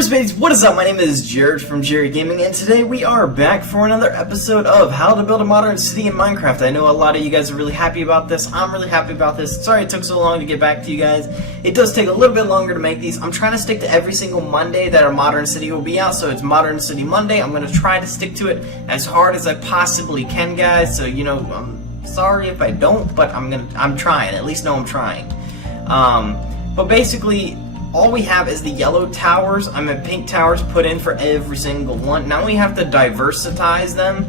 Gamers Babies, what is up? My name is Jarid from Jaridgaming, and today we are back for another episode of How to Build a Modern City in Minecraft. I know a lot of you guys are really happy about this. I'm really happy about this. Sorry it took so long to get back to you guys. It does take a little bit longer to make these. I'm trying to stick to every single Monday that our Modern City will be out, so it's Modern City Monday. I'm going to try to stick to it as hard as I possibly can, guys. So, you know, I'm sorry if I don't, but I'm trying. At least know I'm trying. But basically, all we have is the yellow towers. I mean, pink towers put in for every single one. Now we have to diversitize them.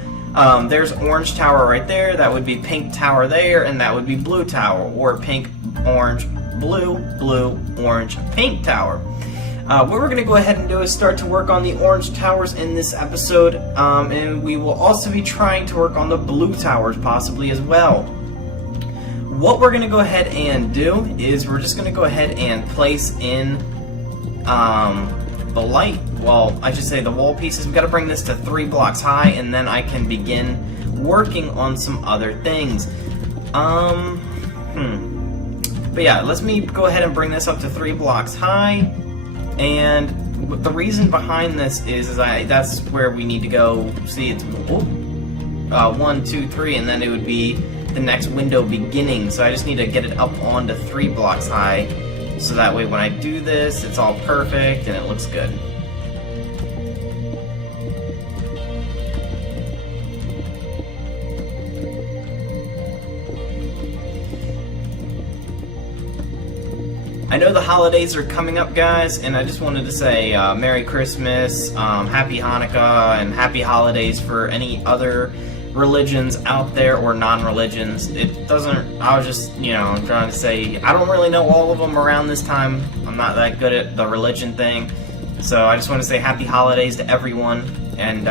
There's orange tower right there. That would be pink tower there, and that would be blue tower, or pink, orange, blue, blue, orange, pink tower. What we're going to go ahead and do is start to work on the orange towers in this episode, and we will also be trying to work on the blue towers possibly as well. What we're going to go ahead and do is we're just going to go ahead and place in the light, well, I should say the wall pieces. We've got to bring this to 3 blocks high, and then I can begin working on some other things. But yeah, let me go ahead and bring this up to 3 blocks high, and the reason behind this is that's where we need to go. See, it's 1, 2, 3, and then it would be the next window beginning, so I just need to get it up onto 3 blocks high, so that way when I do this, it's all perfect and it looks good. I know the holidays are coming up, guys, and I just wanted to say Merry Christmas, Happy Hanukkah, and Happy Holidays for any other religions out there or non-religions. It doesn't, I was just, you know, trying to say, I don't really know all of them around this time. I'm not that good at the religion thing. So I just want to say happy holidays to everyone, and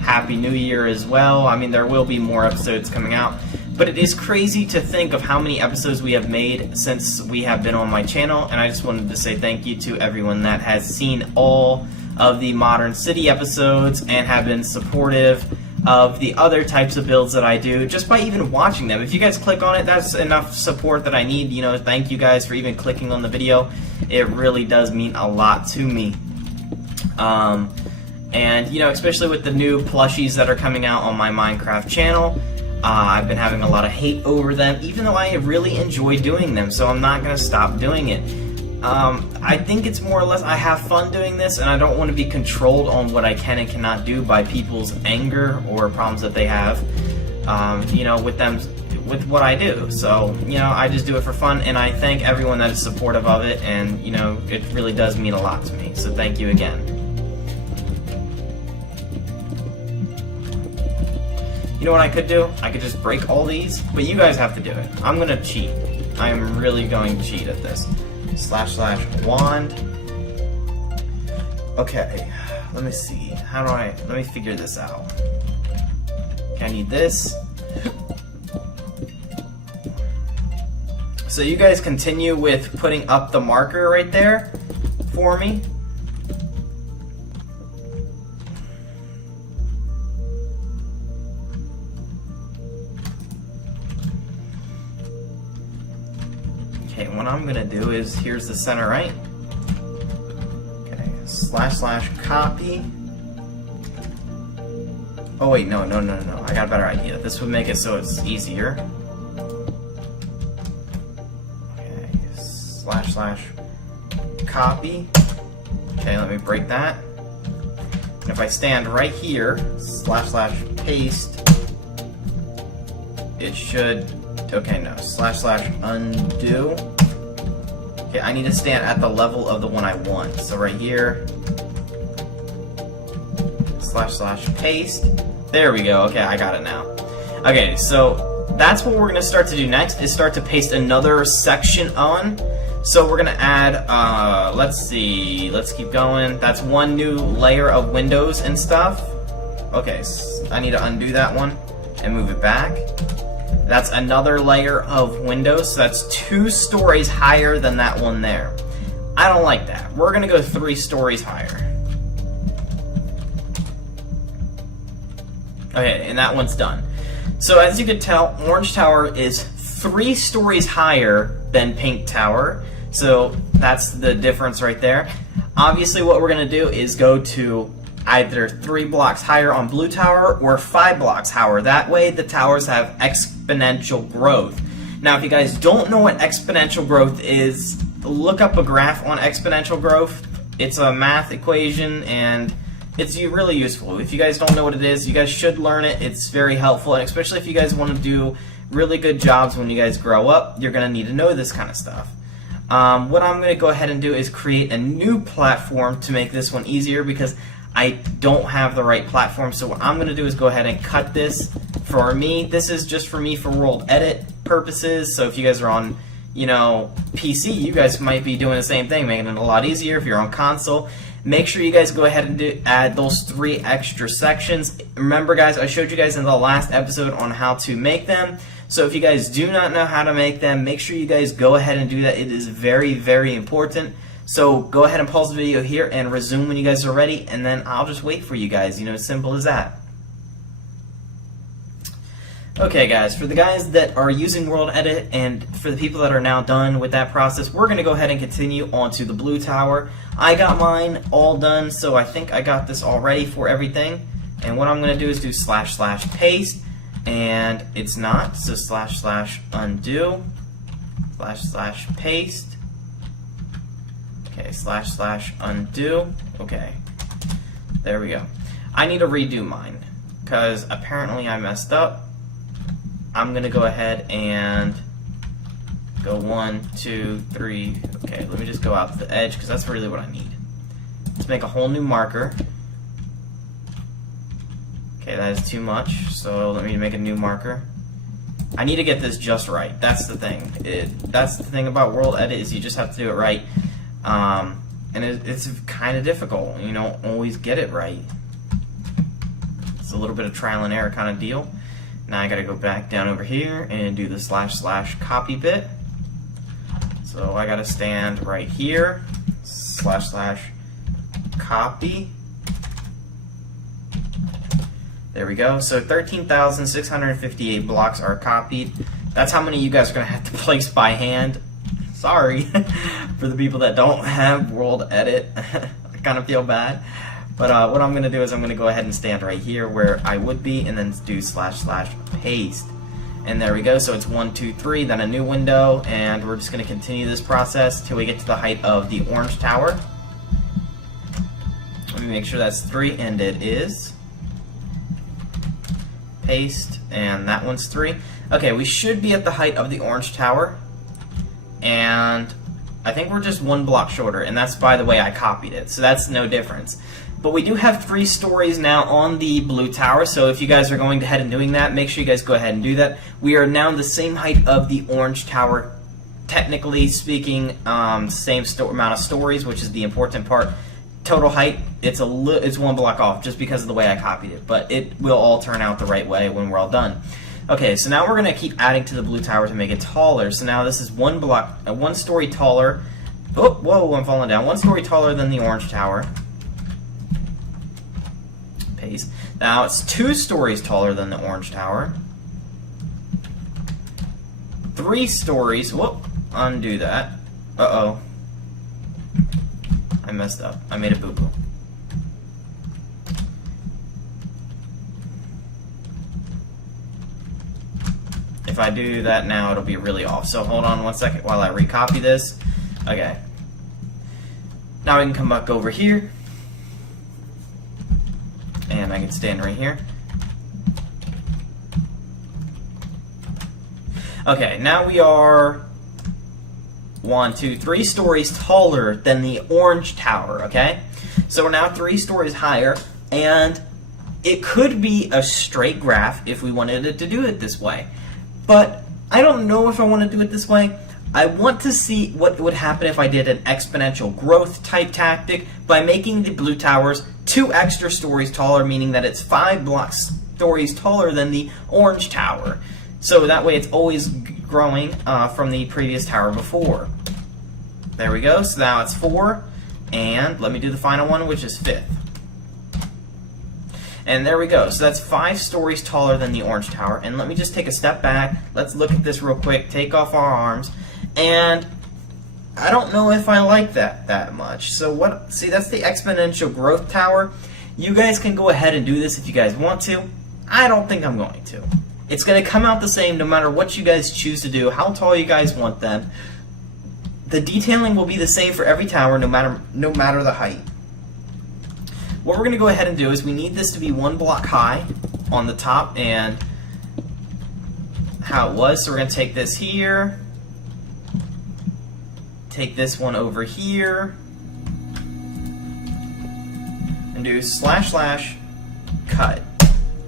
happy new year as well. I mean, there will be more episodes coming out, but it is crazy to think of how many episodes we have made since we have been on my channel, and I just wanted to say thank you to everyone that has seen all of the Modern City episodes and have been supportive of the other types of builds that I do, just by even watching them. If you guys click on it, that's enough support that I need. You know, thank you guys for even clicking on the video. It really does mean a lot to me. And, you know, especially with the new plushies that are coming out on my Minecraft channel, I've been having a lot of hate over them, even though I have really enjoyed doing them, so I'm not going to stop doing it. I think it's more or less I have fun doing this, and I don't want to be controlled on what I can and cannot do by people's anger or problems that they have, you know, with what I do. So, you know, I just do it for fun, and I thank everyone that is supportive of it, and, you know, it really does mean a lot to me, so thank you again. You know what I could do? I could just break all these, but you guys have to do it. I'm going to cheat. I am really going to cheat at this. / wand. Okay, let me see. Let me figure this out. Okay, I need this. So you guys continue with putting up the marker right there for me. Okay, what I'm gonna do is, here's the center, right? Okay, / copy. Oh wait, no, I got a better idea. This would make it so it's easier. Okay, / copy. Okay, let me break that. And if I stand right here, / paste, it should, okay, no, / undo. Okay, I need to stand at the level of the one I want. So right here, / paste. There we go. Okay, I got it now. Okay, so that's what we're going to start to do next, is start to paste another section on. So we're going to add, let's see, let's keep going. That's one new layer of windows and stuff. Okay, so I need to undo that one and move it back. That's another layer of windows, so that's 2 stories higher than that one there. I don't like that. We're going to go 3 stories higher. Okay, and that one's done. So as you can tell, Orange Tower is 3 stories higher than Pink Tower. So that's the difference right there. Obviously what we're going to do is go to either 3 blocks higher on blue tower or 5 blocks higher. That way the towers have exponential growth. Now if you guys don't know what exponential growth is, look up a graph on exponential growth. It's a math equation and it's really useful. If you guys don't know what it is, you guys should learn it. It's very helpful, and especially if you guys want to do really good jobs when you guys grow up, you're going to need to know this kind of stuff. What I'm going to go ahead and do is create a new platform to make this one easier, because I don't have the right platform. So what I'm going to do is go ahead and cut this for me. This is just for me for world edit purposes. So if you guys are on, PC, you guys might be doing the same thing, making it a lot easier. If you're on console, make sure you guys go ahead and add those 3 extra sections. Remember guys, I showed you guys in the last episode on how to make them. So if you guys do not know how to make them, make sure you guys go ahead and do that. It is very, very important. So go ahead and pause the video here and resume when you guys are ready, and then I'll just wait for you guys. As simple as that. Okay guys, for the guys that are using World Edit and for the people that are now done with that process, we're going to go ahead and continue onto the blue tower. I got mine all done, so I think I got this all ready for everything. And what I'm going to do is do // paste, and it's not, so // undo, // paste. Okay, // undo. Okay, there we go. I need to redo mine because apparently I messed up. I'm gonna go ahead and go 1, 2, 3. Okay, let me just go out to the edge because that's really what I need. Let's make a whole new marker. Okay, that is too much, so let me make a new marker. I need to get this just right. That's the thing. That's the thing about World Edit, is you just have to do it right. And it's kind of difficult. You don't always get it right. It's a little bit of trial and error kind of deal. Now I gotta go back down over here and do the // copy bit. So I gotta stand right here, // copy. There we go. So 13,658 blocks are copied. That's how many you guys are gonna have to place by hand. Sorry for the people that don't have World Edit. I kind of feel bad. But what I'm going to do is I'm going to go ahead and stand right here where I would be, and then do / paste. And there we go. So it's 1, 2, 3, then a new window, and we're just going to continue this process till we get to the height of the orange tower. Let me make sure that's 3, and it is. Paste, and that one's 3. Okay, we should be at the height of the orange tower. And I think we're just 1 block shorter, and that's by the way I copied it, so that's no difference. But we do have 3 stories now on the blue tower, so if you guys are going ahead and doing that, make sure you guys go ahead and do that. We are now the same height of the orange tower, technically speaking, same amount of stories, which is the important part. Total height, it's 1 block off, just because of the way I copied it, but it will all turn out the right way when we're all done. Okay, so now we're going to keep adding to the blue tower to make it taller. So now this is 1 story taller. Oh, whoa, I'm falling down. 1 story taller than the orange tower. Paste. Now it's 2 stories taller than the orange tower. 3 stories. Whoop, undo that. Uh-oh. I messed up. I made a boo-boo. If I do that now, it'll be really off. So hold on 1 second while I recopy this. Okay. Now we can come back over here. And I can stand right here. Okay, now we are 1, 2, 3 stories taller than the orange tower, okay? So we're now 3 stories higher, and it could be a straight graph if we wanted it to do it this way. But I don't know if I want to do it this way. I want to see what would happen if I did an exponential growth type tactic by making the blue towers 2 extra stories taller, meaning that it's 5 stories taller than the orange tower. So that way it's always growing from the previous tower before. There we go. So now it's 4, and let me do the final one, which is 5th. And there we go. So that's 5 stories taller than the orange tower. And let me just take a step back. Let's look at this real quick. Take off our arms. And I don't know if I like that much. So what, see, that's the exponential growth tower. You guys can go ahead and do this if you guys want to. I don't think I'm going to. It's going to come out the same no matter what you guys choose to do, how tall you guys want them. The detailing will be the same for every tower no matter the height. What we're going to go ahead and do is we need this to be 1 block high on the top and how it was. So we're going to take this here, take this one over here, and do / cut.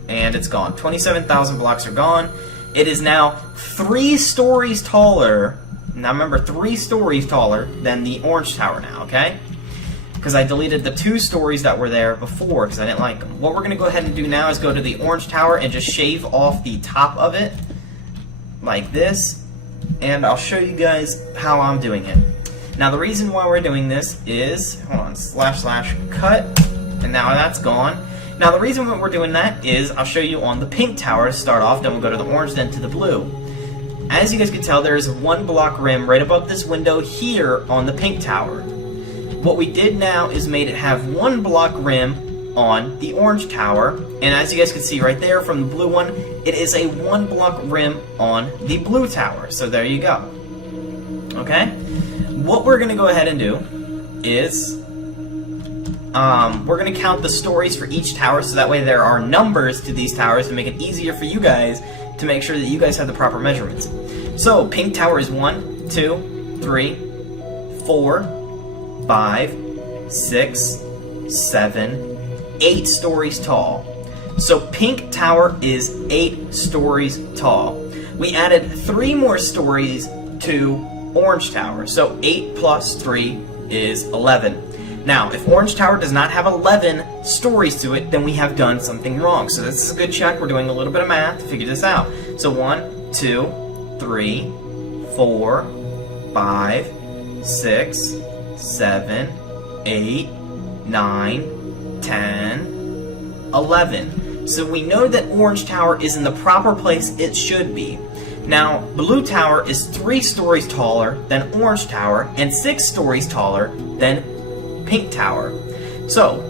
And it's gone. 27,000 blocks are gone. It is now 3 stories taller. Now remember, 3 stories taller than the orange tower now, okay? Because I deleted the 2 stories that were there before because I didn't like them. What we're going to go ahead and do now is go to the orange tower and just shave off the top of it like this. And I'll show you guys how I'm doing it. Now the reason why we're doing this is, hold on, / cut, and now that's gone. Now the reason why we're doing that is, I'll show you on the pink tower to start off, then we'll go to the orange, then to the blue. As you guys can tell, there's a 1 block rim right above this window here on the pink tower. What we did now is made it have 1 block rim on the orange tower, and as you guys can see right there from the blue one, it is a 1 block rim on the blue tower. So there you go. Okay? What we're going to go ahead and do is we're going to count the stories for each tower so that way there are numbers to these towers to make it easier for you guys to make sure that you guys have the proper measurements. So, pink tower is 1, 2, 3, 4, 5, 6, 7, 8 stories tall. So, pink tower is 8 stories tall. We added 3 more stories to orange tower. So, 8 plus 3 is 11. Now, if orange tower does not have 11 stories to it, then we have done something wrong. So this is a good check. We're doing a little bit of math to figure this out. So 1, 2, 3, 4, 5, 6, 7, 8, 9, 10, 11. So we know that orange tower is in the proper place it should be. Now, blue tower is 3 stories taller than orange tower and 6 stories taller than pink tower. So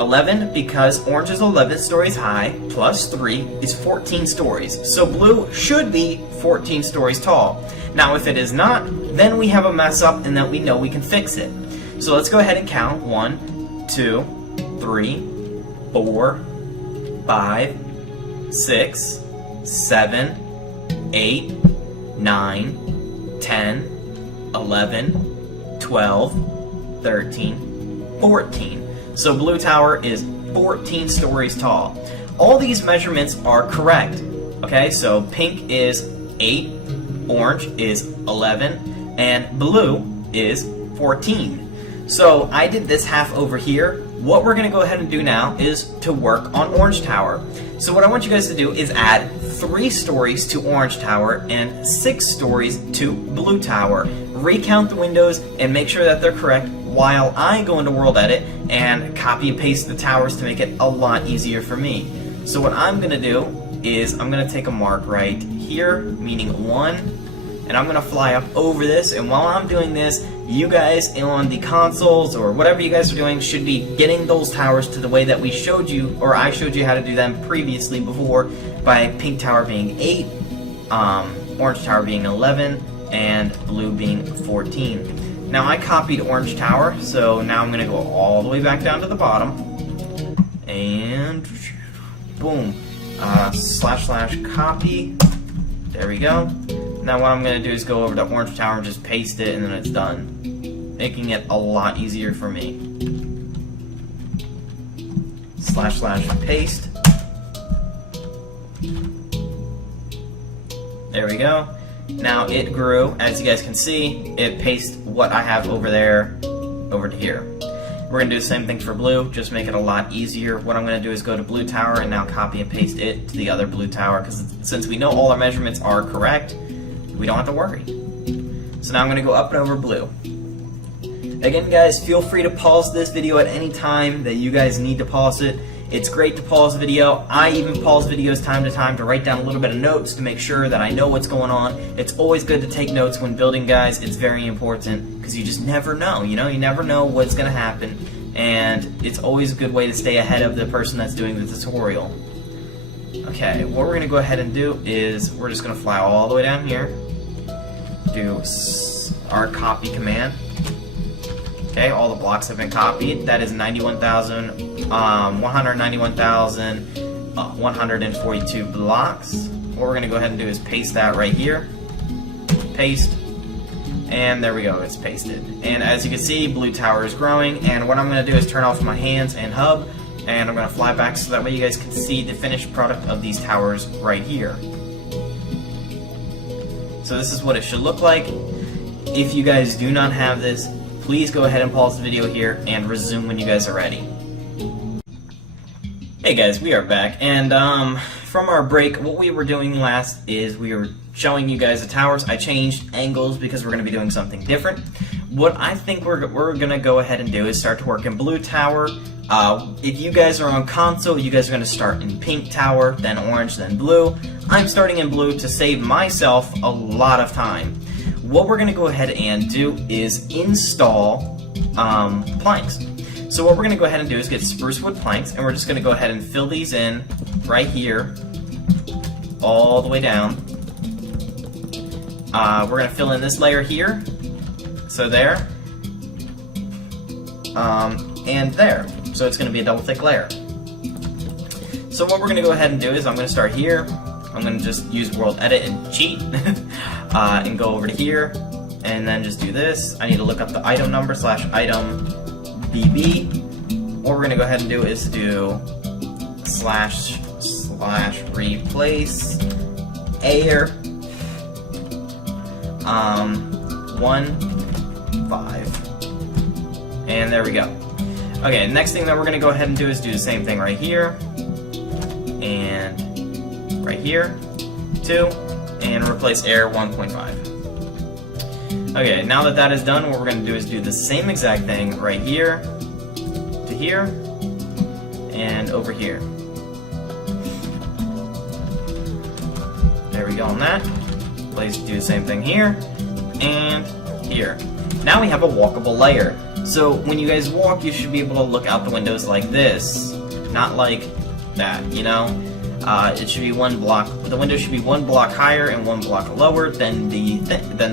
11 because orange is 11 stories high plus 3 is 14 stories. So blue should be 14 stories tall. Now if it is not, then we have a mess up and then we know we can fix it. So let's go ahead and count 1, 2, 3, 4, 5, 6, 7, 8, 9, 10, 11, 12, 13, 14. So blue tower is 14 stories tall. All these measurements are correct. Okay, so pink is 8, orange is 11, and blue is 14. So I did this half over here. What we're going to go ahead and do now is to work on orange tower. So what I want you guys to do is add 3 stories to orange tower and 6 stories to blue tower. Recount the windows and make sure that they're correct while I go into World Edit and copy and paste the towers to make it a lot easier for me. So what I'm going to do is I'm going to take a mark right here, meaning 1, and I'm going to fly up over this, and while I'm doing this, you guys on the consoles or whatever you guys are doing should be getting those towers to the way that we showed you, or I showed you how to do them previously before, by pink tower being 8, orange tower being 11, and blue being 14. Now I copied orange tower, so now I'm going to go all the way back down to the bottom, and boom, / copy, there we go. Now what I'm going to do is go over to orange tower and just paste it, and then it's done, making it a lot easier for me. / paste, there we go. Now it grew, as you guys can see, it pasted what I have over there, over to here. We're going to do the same thing for blue, just make it a lot easier. What I'm going to do is go to blue tower and now copy and paste it to the other blue tower, because since we know all our measurements are correct, we don't have to worry. So now I'm going to go up and over blue. Again guys, feel free to pause this video at any time that you guys need to pause it. It's great to pause the video. I even pause videos time to time to write down a little bit of notes to make sure that I know what's going on. It's always good to take notes when building, guys. It's very important because you just never know, you never know what's going to happen, and it's always a good way to stay ahead of the person that's doing the tutorial. Okay, what we're going to go ahead and do is we're just going to fly all the way down here, do our copy command. Okay, all the blocks have been copied. That is 191,142 blocks. What we're going to go ahead and do is paste that right here. Paste. And there we go, it's pasted. And as you can see, blue tower is growing. And what I'm going to do is turn off my hands and hub. And I'm going to fly back so that way you guys can see the finished product of these towers right here. So this is what it should look like. If you guys do not have this, please go ahead and pause the video here and resume when you guys are ready. Hey guys, we are back, and from our break, what we were doing last is we were showing you guys the towers. I changed angles because we're going to be doing something different. What I think we're going to go ahead and do is start to work in blue tower. If you guys are on console, you guys are going to start in pink tower, then orange, then blue. I'm starting in blue to save myself a lot of time. What we're going to go ahead and do is install planks. So what we're going to go ahead and do is get spruce wood planks, and we're just going to go ahead and fill these in right here, all the way down. We're going to fill in this layer here, so there, and there. So it's going to be a double thick layer. So what we're going to go ahead and do is I'm going to start here. I'm going to just use world edit and cheat and go over to here and then just do this. I need to look up the item number / item BB. What we're going to go ahead and do is do / replace air 1.5, and there we go. Okay, next thing that we're going to go ahead and do is do the same thing right here and right here, 2, and replace air 1.5. Okay, now that that is done, what we're going to do is do the same exact thing right here to here and over here. There we go on that. Let's do the same thing here and here. Now we have a walkable layer. So when you guys walk, you should be able to look out the windows like this, not like that, it should be one block. The window should be one block higher and one block lower than the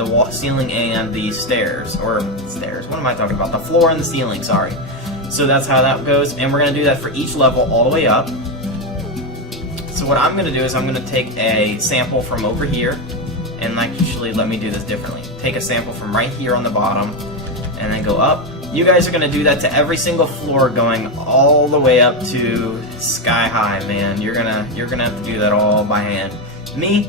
wall, ceiling, and the stairs. What am I talking about? The floor and the ceiling. Sorry. So that's how that goes, and we're gonna do that for each level all the way up. So what I'm gonna do is I'm gonna take a sample from over here, and actually let me do this differently. Take a sample from right here on the bottom, and then go up. You guys are going to do that to every single floor going all the way up to sky high, man. You're gonna have to do that all by hand. Me,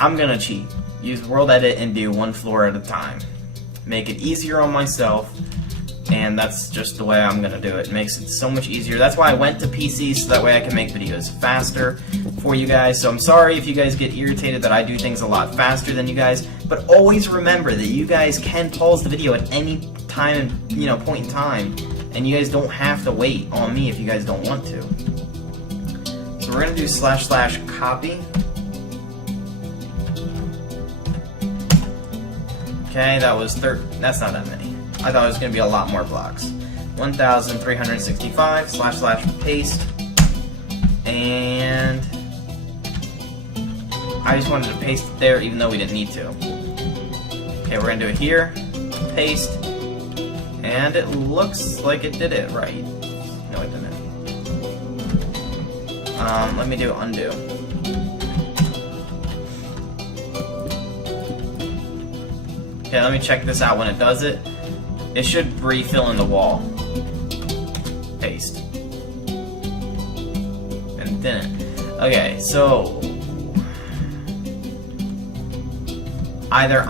I'm gonna cheat. Use world edit and do one floor at a time. Make it easier on myself, and that's just the way I'm gonna do it. It makes it so much easier. That's why I went to PC, so that way I can make videos faster for you guys. So I'm sorry if you guys get irritated that I do things a lot faster than you guys, but always remember that you guys can pause the video at any time, point in time, and you guys don't have to wait on me if you guys don't want to. So we're gonna do / copy. Okay, that's not that many. I thought it was gonna be a lot more blocks. 1,365 / paste, and I just wanted to paste it there even though we didn't need to. Okay, we're gonna do it here, paste, and it looks like it did it right. No, it didn't. Let me do undo. Okay, let me check this out when it does it. It should refill in the wall. Paste. And it didn't. Okay, so either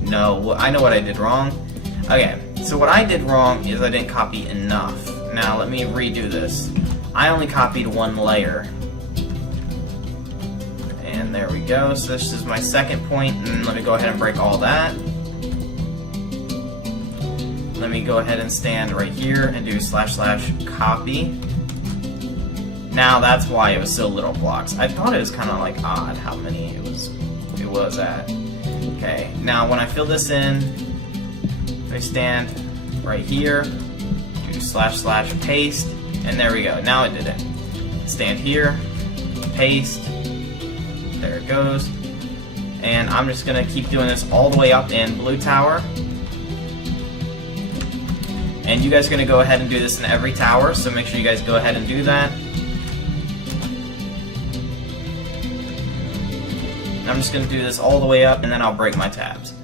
no, I know what I did wrong. Okay, so what I did wrong is I didn't copy enough. Now let me redo this. I only copied one layer. And there we go. So this is my second point, and let me go ahead and break all that. Let me go ahead and stand right here and do / copy. Now that's why it was so little blocks. I thought it was kind of like odd how many it was at. Okay, now when I fill this in, I stand right here, do / paste, and there we go. Now it did it. Stand here, paste, there it goes. And I'm just gonna keep doing this all the way up in blue tower. And you guys are gonna go ahead and do this in every tower, so make sure you guys go ahead and do that. I'm just going to do this all the way up, and then I'll break my tabs.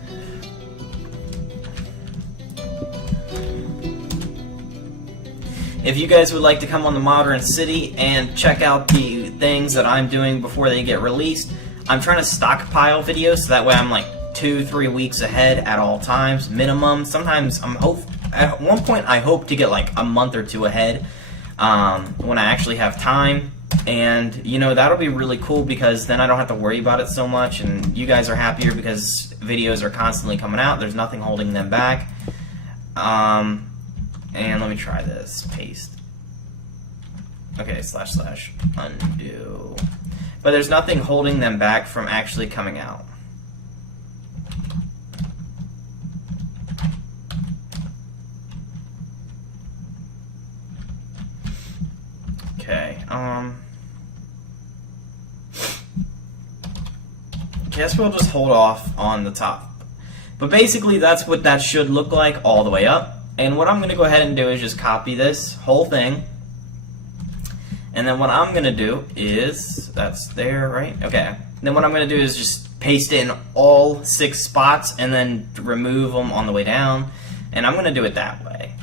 If you guys would like to come on the Modern City and check out the things that I'm doing before they get released, I'm trying to stockpile videos so that way I'm like 2-3 weeks ahead at all times, minimum. Sometimes at one point I hope to get like a month or two ahead when I actually have time. And, you know, that'll be really cool because then I don't have to worry about it so much, and you guys are happier because videos are constantly coming out. There's nothing holding them back. And let me try this. Paste. Okay, / undo. But there's nothing holding them back from actually coming out. Okay, guess we'll just hold off on the top. But basically that's what that should look like all the way up. And what I'm going to go ahead and do is just copy this whole thing. And then what I'm going to do is, that's there, right? Okay. Then what I'm going to do is just paste in all 6 spots and then remove them on the way down. And I'm going to do it that way.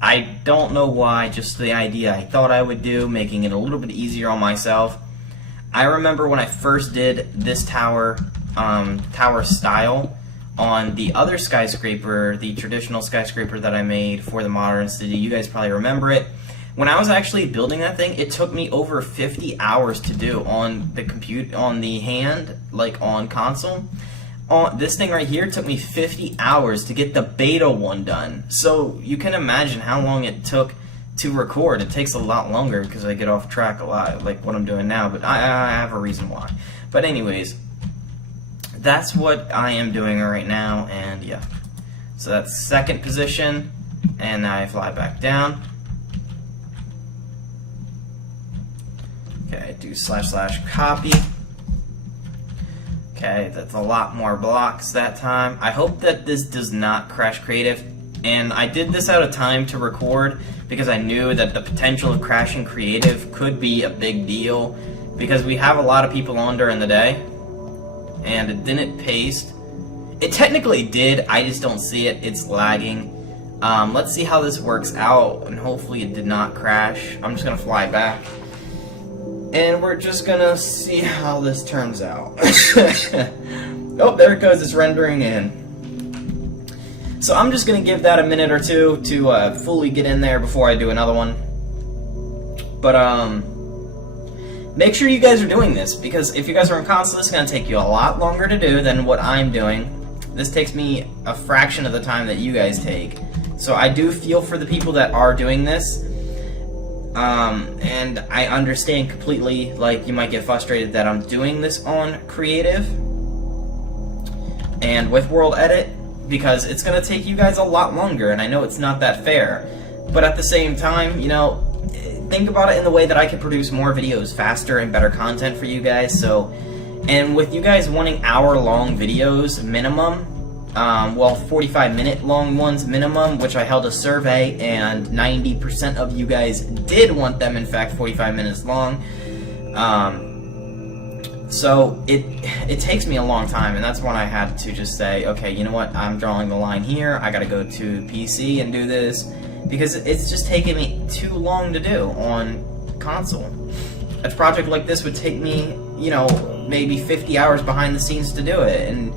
I don't know why, just the idea I thought I would do, making it a little bit easier on myself. I remember when I first did this tower style on the other skyscraper, the traditional skyscraper that I made for the Modern City. You guys probably remember it. When I was actually building that thing, it took me over 50 hours to do on the hand, like on console. This thing right here took me 50 hours to get the beta one done. So you can imagine how long it took to record. It takes a lot longer because I get off track a lot, like what I'm doing now, but I have a reason why. But anyways, that's what I am doing right now, and yeah. So that's second position, and now I fly back down. Okay, do / copy. Okay, that's a lot more blocks that time. I hope that this does not crash creative. And I did this out of time to record because I knew that the potential of crashing creative could be a big deal because we have a lot of people on during the day. And it didn't paste. It technically did, I just don't see it. It's lagging. Let's see how this works out, and hopefully it did not crash. I'm just going to fly back. And we're just gonna see how this turns out. Oh, there it goes, it's rendering in. So I'm just gonna give that a minute or two to fully get in there before I do another one. But make sure you guys are doing this, because if you guys are on console, it's gonna take you a lot longer to do than what I'm doing. This takes me a fraction of the time that you guys take. So I do feel for the people that are doing this. And I understand completely, like, you might get frustrated that I'm doing this on creative and with World Edit, because it's going to take you guys a lot longer, and I know it's not that fair. But at the same time, you know, think about it in the way that I can produce more videos faster and better content for you guys. So, and with you guys wanting hour-long videos minimum, well, 45-minute long ones minimum, which I held a survey, and 90% of you guys did want them, in fact, 45 minutes long. So it takes me a long time, and that's when I had to just say, okay, you know what, I'm drawing the line here, I gotta go to PC and do this, because it's just taking me too long to do on console. A project like this would take me, you know, maybe 50 hours behind the scenes to do it, and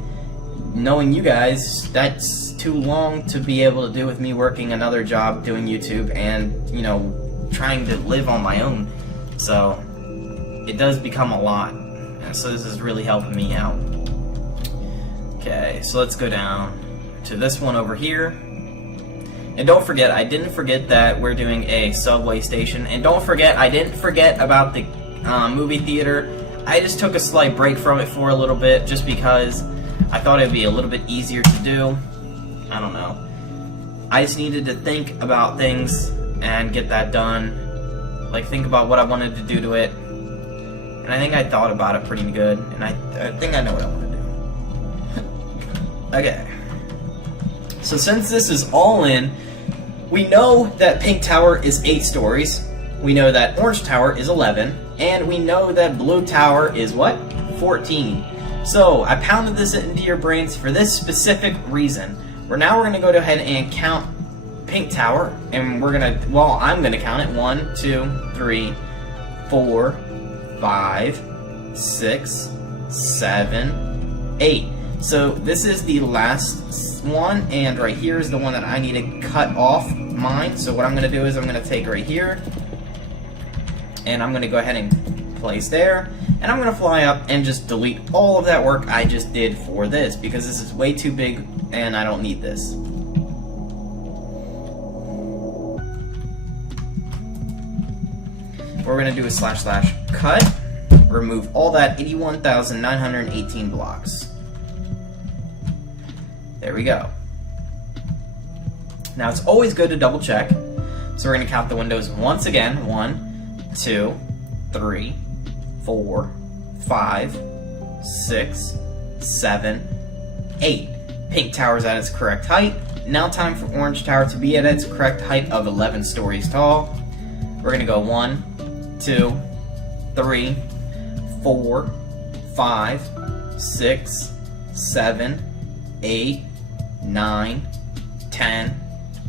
knowing you guys, that's too long to be able to do with me working another job doing YouTube and, you know, trying to live on my own. So it does become a lot, and so this is really helping me out. Okay, so let's go down to this one over here, And don't forget, I didn't forget that we're doing a subway station. And don't forget, I didn't forget about the movie theater. I just took a slight break from it for a little bit just because I thought it would be a little bit easier to do. I don't know. I just needed to think about things and get that done. Like, think about what I wanted to do to it. And I think I thought about it pretty good. And I think I know what I want to do. Okay. So since this is all in, we know that Pink Tower is 8 stories. We know that Orange Tower is 11. And we know that Blue Tower is what? 14. So I pounded this into your brains for this specific reason. Now we're going to go ahead and count Pink Tower. And we're going to, well, I'm going to count it. 1, 2, 3, 4, 5, 6, 7, 8. So this is the last one, and right here is the one that I need to cut off mine. So what I'm going to do is I'm going to take right here, and I'm going to go ahead and place there, and I'm going to fly up and just delete all of that work I just did for this, because this is way too big and I don't need this. What we're going to do is / cut, remove all that 81,918 blocks. There we go. Now it's always good to double check. So we're going to count the windows once again. 1, 2, 3, 4, 5, 6, 7, 8. Pink Tower's at its correct height. Now time for Orange Tower to be at its correct height of 11 stories tall. We're going to go 1, 2, 3, 4, 5, 6, 7, 8, 9, 10,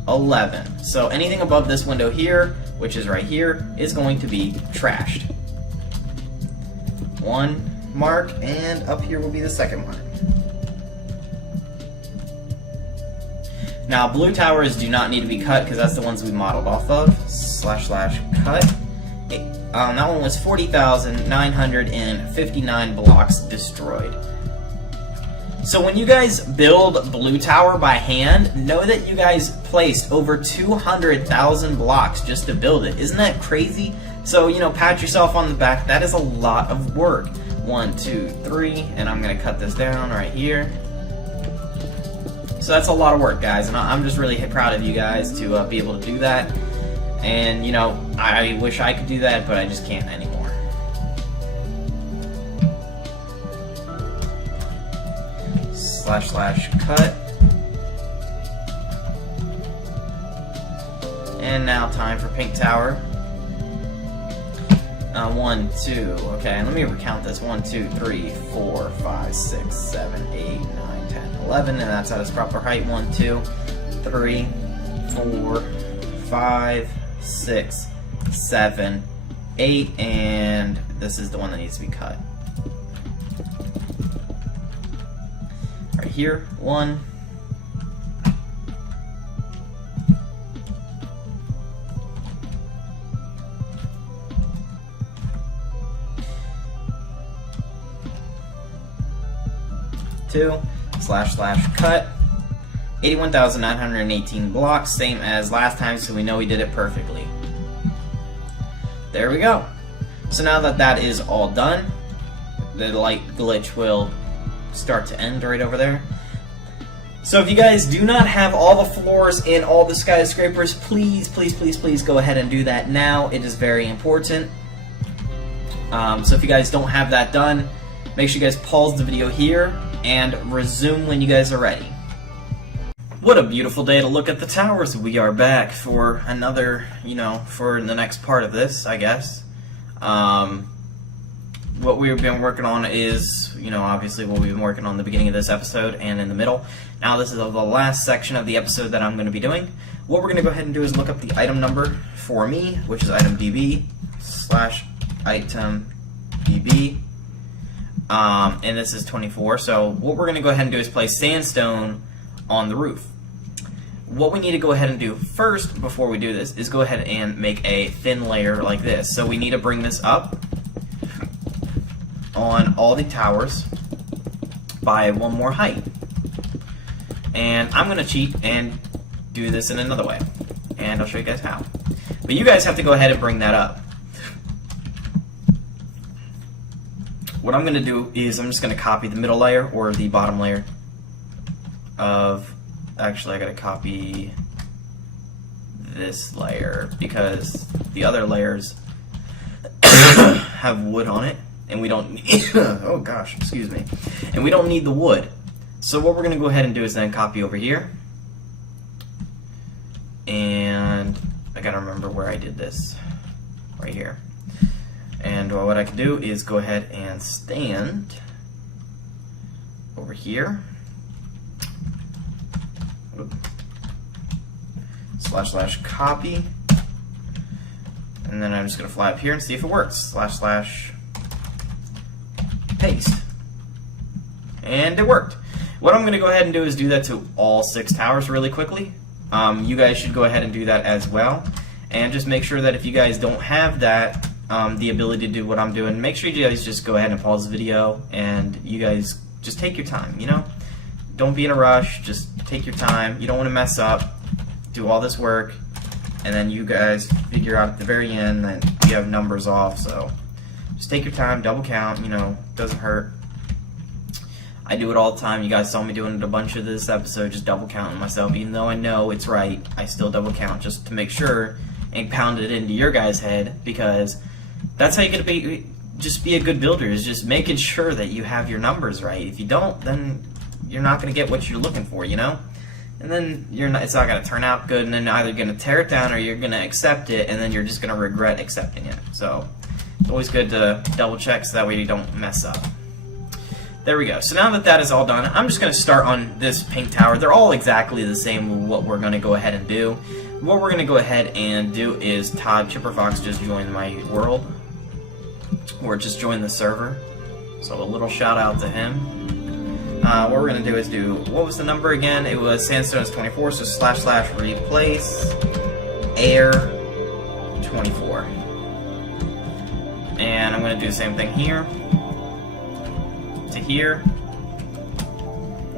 11. So anything above this window here, which is right here, is going to be trashed. 1 mark, and up here will be the second mark. Now Blue Towers do not need to be cut because that's the ones we modeled off of. / cut. That one was 40,959 blocks destroyed. So when you guys build Blue Tower by hand, know that you guys placed over 200,000 blocks just to build it. Isn't that crazy? So, you know, pat yourself on the back. That is a lot of work. 1, 2, 3, and I'm going to cut this down right here. So that's a lot of work, guys, and I'm just really proud of you guys to be able to do that. And, you know, I wish I could do that, but I just can't anymore. / cut. And now time for Pink Tower. 1, 2, okay, and let me recount this. 1, 2, 3, 4, 5, 6, 7, 8, 9, 10, 11, and that's at its proper height. 1, 2, 3, 4, 5, 6, 7, 8, and this is the one that needs to be cut. Right here, 1. / cut. 81,918 blocks, same as last time, so we know we did it perfectly. There we go. So now that that is all done, the light glitch will start to end right over there. So if you guys do not have all the floors in all the skyscrapers, please go ahead and do that now. It is very important. So if you guys don't have that done, make sure you guys pause the video here and resume when you guys are ready. What a beautiful day to look at the towers. We are back for another, for the next part of this, I guess. What we've been working on is, obviously what we've been working on in the beginning of this episode and in the middle. Now this is the last section of the episode that I'm going to be doing. What we're going to go ahead and do is look up the item number for me, which is item DB / item DB. And this is 24. So what we're going to go ahead and do is place sandstone on the roof. What we need to go ahead and do first before we do this is go ahead and make a thin layer like this. So we need to bring this up on all the towers by one more height. And I'm going to cheat and do this in another way, and I'll show you guys how. But you guys have to go ahead and bring that up. What I'm going to do is I'm just going to copy the middle layer or the bottom layer of, actually I got to copy this layer because the other layers have wood on it and we don't need, oh gosh, excuse me, and we don't need the wood. So what we're going to go ahead and do is then copy over here, and I got to remember where I did this, right here. And what I can do is go ahead and stand over here, / copy, and then I'm just going to fly up here and see if it works, / paste, and it worked. What I'm going to go ahead and do is do that to all 6 towers really quickly. You guys should go ahead and do that as well, and just make sure that if you guys don't have that, the ability to do what I'm doing, make sure you guys just go ahead and pause the video and you guys just take your time, you know? Don't be in a rush, just take your time. You don't want to mess up, do all this work, and then you guys figure out at the very end that you have numbers off, so just take your time, double count, you know, doesn't hurt. I do it all the time. You guys saw me doing it a bunch of this episode, just double counting myself, even though I know it's right, I still double count just to make sure and pound it into your guys' head, because that's how you're gonna be. Just be a good builder, is just making sure that you have your numbers right. If you don't, then you're not gonna get what you're looking for, you know. And then it's not gonna turn out good, and then either you're gonna tear it down or you're gonna accept it, and then you're just gonna regret accepting it. So it's always good to double check so that way you don't mess up. There we go. So now that that is all done, I'm just gonna start on this pink tower. They're all exactly the same. What we're gonna go ahead and do. What we're gonna go ahead and do is Todd Chipperfox just joined my world, or just joined the server. So a little shout out to him. What we're gonna do is what was the number again? It was sandstone is 24, so / replace air 24. And I'm gonna do the same thing here to here.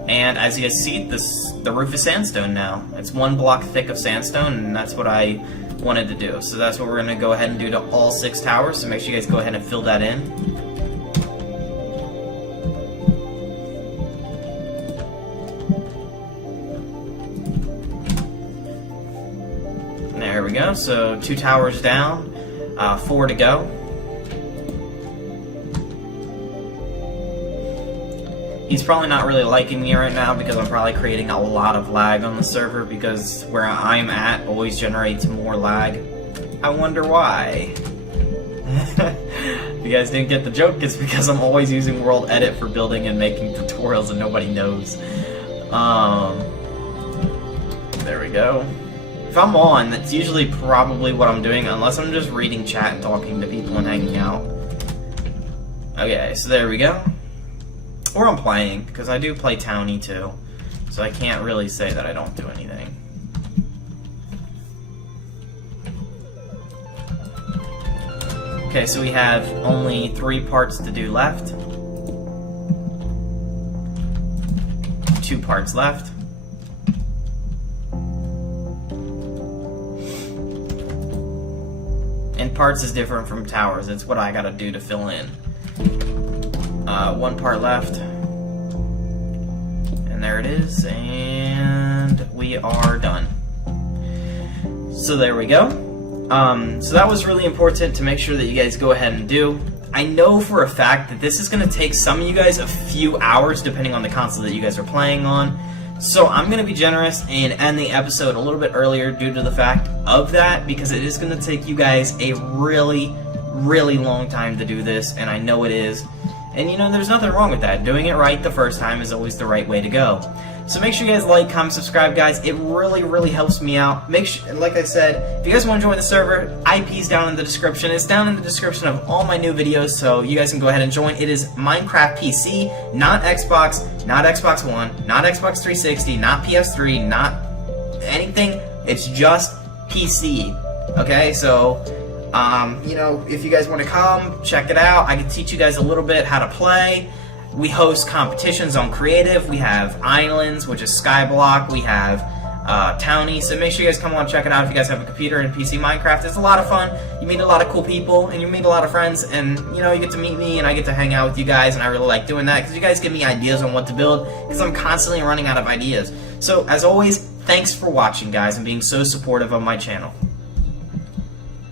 And as you guys see, the roof is sandstone now. It's 1 block thick of sandstone, and that's what I wanted to do. So that's what we're going to go ahead and do to all 6 towers, so make sure you guys go ahead and fill that in. There we go, so 2 towers down, 4 to go. He's probably not really liking me right now because I'm probably creating a lot of lag on the server, because where I'm at always generates more lag. I wonder why. If you guys didn't get the joke, it's because I'm always using World Edit for building and making tutorials and nobody knows. There we go. If I'm on, that's usually probably what I'm doing, unless I'm just reading chat and talking to people and hanging out. Okay, so there we go. Or I'm playing, because I do play Townie too, so I can't really say that I don't do anything. Okay, so we have only 3 parts to do left. 2 parts left. And parts is different from towers. It's what I gotta do to fill in. 1 part left, and there it is, and we are done. So there we go. So that was really important to make sure that you guys go ahead and do. I know for a fact that this is going to take some of you guys a few hours depending on the console that you guys are playing on. So I'm going to be generous and end the episode a little bit earlier due to the fact of that, because it is going to take you guys a really, really long time to do this, and I know it is. And you know, there's nothing wrong with that. Doing it right the first time is always the right way to go. So make sure you guys like, comment, subscribe, guys. It really, really helps me out. Make sure, like I said, if you guys want to join the server, IP's down in the description. It's down in the description of all my new videos, so you guys can go ahead and join. It is Minecraft PC, not Xbox, not Xbox One, not Xbox 360, not PS3, not anything. It's just PC. Okay, so you know, if you guys want to come, check it out. I can teach you guys a little bit how to play. We host competitions on creative. We have islands, which is Skyblock. We have townie, so make sure you guys come on, check it out if you guys have a computer and PC Minecraft. It's a lot of fun. You meet a lot of cool people, and you meet a lot of friends, and you know, you get to meet me, and I get to hang out with you guys, and I really like doing that, because you guys give me ideas on what to build, because I'm constantly running out of ideas. So, as always, thanks for watching, guys, and being so supportive of my channel.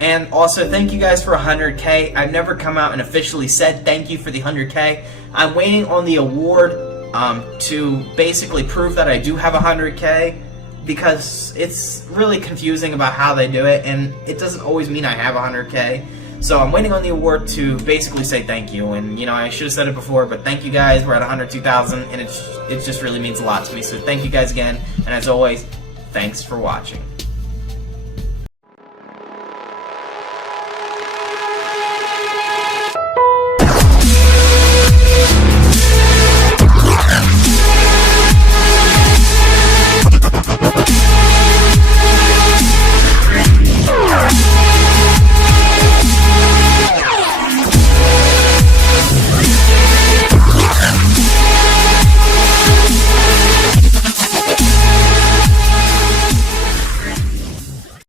And also, thank you guys for 100K. I've never come out and officially said thank you for the 100K. I'm waiting on the award to basically prove that I do have 100K, because it's really confusing about how they do it, and it doesn't always mean I have 100K. So I'm waiting on the award to basically say thank you, and you know, I should have said it before, but thank you guys. We're at 102,000, and it just really means a lot to me. So thank you guys again, and as always, thanks for watching.